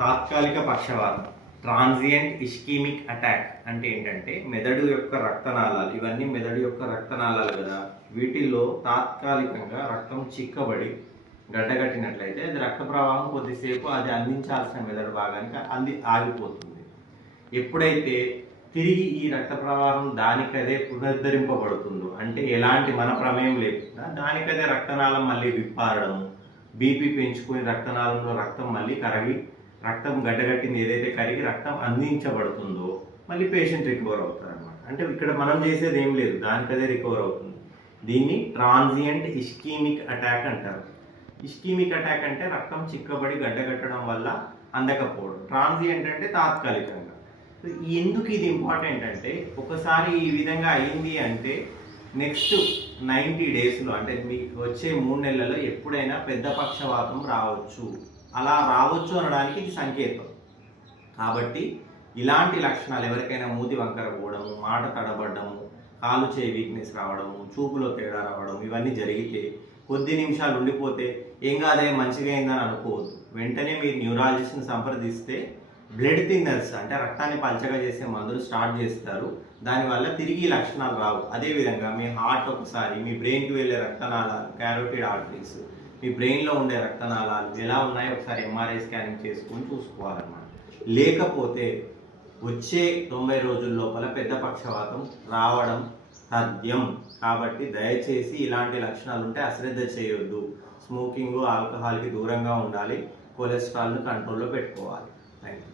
తాత్కాలిక పక్షవాతం, transient ischemic attack అంటే ఏంటంటే మెదడు యొక్క రక్తనాళాలు, ఇవన్నీ మెదడు యొక్క రక్తనాళాలు కదా, వీటిల్లో తాత్కాలికంగా రక్తం చిక్కబడి గడ్డగట్టినట్లయితే అది రక్త ప్రవాహం కొద్దిసేపు అది అందించాల్సిన మెదడు భాగానికి ఆగిపోతుంది. ఎప్పుడైతే తిరిగి ఈ రక్త ప్రవాహం దానికదే పునరుద్ధరింపబడుతుందో, అంటే ఎలాంటి మన ప్రమేయం లేకుండా దానికదే రక్తనాళం మళ్ళీ విప్పారడం, బీపీ పెంచుకుని రక్తనాళంలో రక్తం మళ్ళీ కరిగి రక్తం గడ్డగట్టింది ఏదైతే కరిగి రక్తం అందించబడుతుందో మళ్ళీ పేషెంట్ రికవర్ అవుతారు అనమాట. అంటే ఇక్కడ మనం చేసేది ఏం లేదు, దానికదే రికవర్ అవుతుంది. దీన్ని ట్రాన్సియంట్ ఇస్కీమిక్ అటాక్ అంటారు. ఇస్కీమిక్ అటాక్ అంటే రక్తం చిక్కబడి గడ్డగట్టడం వల్ల అందకపోవడం, ట్రాన్సియంట్ అంటే తాత్కాలికంగా. ఎందుకు ఇది ఇంపార్టెంట్ అంటే, ఒకసారి ఈ విధంగా అయింది అంటే నెక్స్ట్ 90 డేస్లో అంటే మీకు వచ్చే 3 నెలల్లో ఎప్పుడైనా పెద్ద పక్షవాతం రావచ్చు. అలా రావచ్చు అనడానికి ఇది సంకేతం. కాబట్టి ఇలాంటి లక్షణాలు ఎవరికైనా మూతి వంకర పోవడము, మాట తడబడ్డము, కాలు చేయి వీక్నెస్ రావడము, చూపులో తేడా రావడం, ఇవన్నీ జరిగితే కొద్ది నిమిషాలు ఉండిపోతే ఏం కాదే మంచిగా అయిందని అనుకోవద్దు. వెంటనే మీరు న్యూరాలజిస్ట్ని సంప్రదిస్తే బ్లడ్ థిన్నర్స్ అంటే రక్తాన్ని పల్చగా చేసే మందులు స్టార్ట్ చేస్తారు. దానివల్ల తిరిగి లక్షణాలు రావు. అదేవిధంగా మీ హార్ట్ ఒకసారి మీ బ్రెయిన్కి వెళ్ళే రక్తనాళాలు, క్యారోటిడ్ ఆర్టరీస్, మీ బ్రెయిన్లో ఉండే రక్తనాళాలు ఎలా ఉన్నాయో ఒకసారి ఎంఆర్ఐ స్కానింగ్ చేసుకొని చూసుకోవాలన్నమాట. లేకపోతే వచ్చే 90 రోజుల లోపల పెద్ద పక్షవాతం రావడం తథ్యం. కాబట్టి దయచేసి ఇలాంటి లక్షణాలు ఉంటే అశ్రద్ధ చేయొద్దు. స్మోకింగ్, ఆల్కహాల్కి దూరంగా ఉండాలి. కొలెస్ట్రాల్ను కంట్రోల్లో పెట్టుకోవాలి. Thank you.